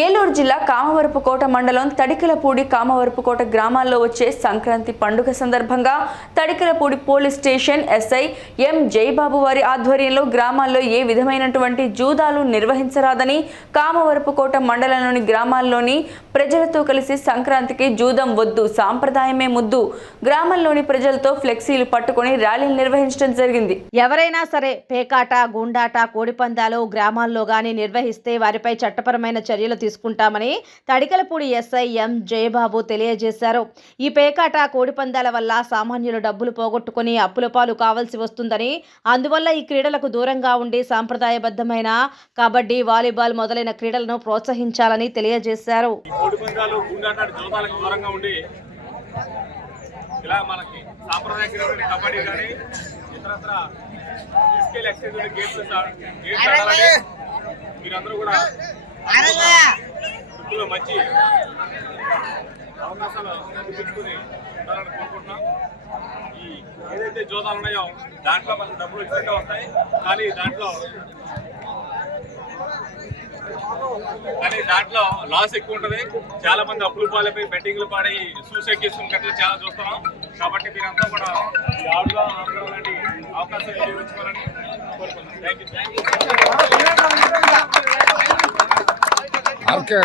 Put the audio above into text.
ఏలూరు జిల్లా కామవరపుకోట మండలం తడికలపూడి కామవరపుకోట గ్రామాల్లో వచ్చే సంక్రాంతి పండుగ సందర్భంగా తడికలపూడి పోలీస్ స్టేషన్ ఎస్ఐ ఎం జయబాబు వారి ఆధ్వర్యంలో గ్రామాల్లో ఏ విధమైనటువంటి జూదాలు నిర్వహించరాదని కామవరపుకోట మండలంలోని గ్రామాల్లోని ప్రజలతో కలిసి సంక్రాంతికి జూదం వద్దు సాంప్రదాయమే ముద్దు గ్రామంలోని ప్రజలతో ఫ్లెక్సీలు పట్టుకొని ర్యాలీలు నిర్వహించడం జరిగింది. ఎవరైనా సరే పేకాట గుండాట కోడిపందాలు గ్రామాల్లో గానీ నిర్వహిస్తే వారిపై చట్టపరమైన చర్యలు తీసుకుంటామని తడికలపూడి ఎస్ఐ ఎం జయబాబు తెలియజేశారు. ఈ పేకాట కోడిపందాల వల్ల సామాన్యులు డబ్బులు పోగొట్టుకుని అప్పుల పాలు కావాల్సి వస్తుందని, అందువల్ల ఈ క్రీడలకు దూరంగా ఉండి సాంప్రదాయబద్ధమైన కబడ్డీ, వాలీబాల్ మొదలైన క్రీడలను ప్రోత్సహించాలని తెలియజేశారు. మంచి అవకాశాలు అందిపించుకుని ఉండాలని కోరుకుంటున్నాం. ఈ ఏదైతే జోదాలు ఉన్నాయో దాంట్లో మనకు డబ్బులు ఎక్కువగా వస్తాయి, కానీ దాంట్లో లాస్ ఎక్కువ ఉంటుంది. చాలా మంది అప్పులు పాలపై బెట్టింగ్లు పాడి సూసైడ్ చేసుకున్నట్లు చాలా చూస్తున్నాం. కాబట్టి మీరంతా కూడా ఈ ఆడుగా లాంటి అవకాశం వినియోగించుకోవాలని కోరుకుంటున్నాం. Thank you.